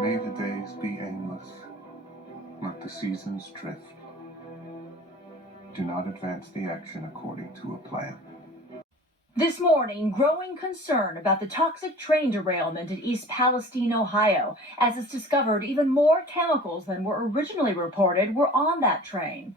May the days be aimless, let the seasons drift. Do not advance the action according to a plan. This morning, growing concern about the toxic train derailment in East Palestine, Ohio, as it's discovered even more chemicals than were originally reported were on that train.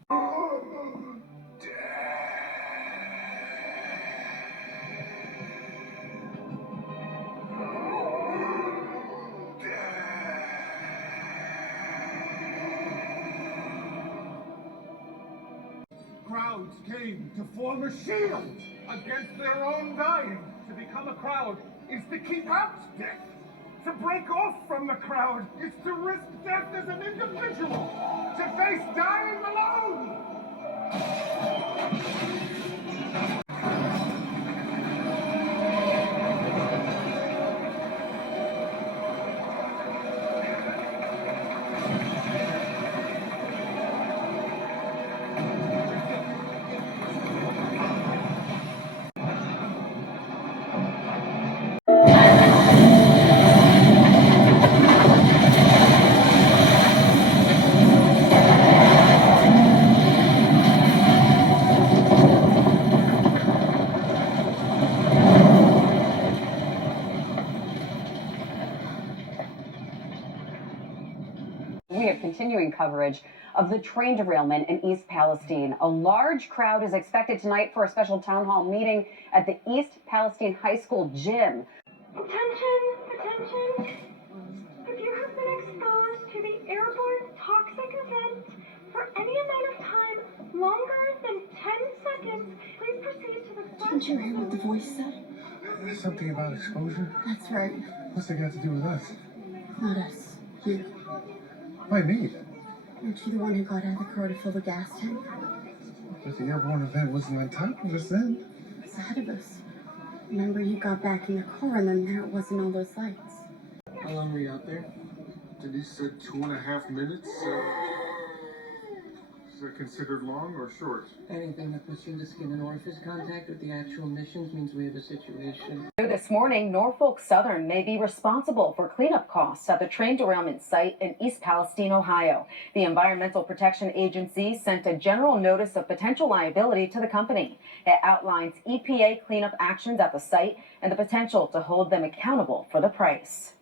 Crowds came to form a shield against their own dying. To become a crowd is to keep out death. To break off from the crowd is to risk death as an individual. To face dying alone. We have continuing coverage of the train derailment in East Palestine. A large crowd is expected tonight for a special town hall meeting at the East Palestine High School gym. Attention, attention. If you have been exposed to the airborne toxic event for any amount of time longer than 10 seconds, please proceed to the front. Didn't you hear what the voice said? Something about exposure? That's right. What's that got to do with us? Not us. You. Why me? Aren't you the one who got out of the car to fill the gas tank? But the airborne event wasn't on top of us then. It was ahead of us. Remember, you got back in the car and then there it was in all those lights. How long were you out there? Denise said 2.5 minutes. Is that considered long or short? Anything that puts you into skin and orifice contact with the actual missions means we have a situation. This morning, Norfolk Southern may be responsible for cleanup costs at the train derailment site in East Palestine, Ohio. The Environmental Protection Agency sent a general notice of potential liability to the company. It outlines EPA cleanup actions at the site and the potential to hold them accountable for the price.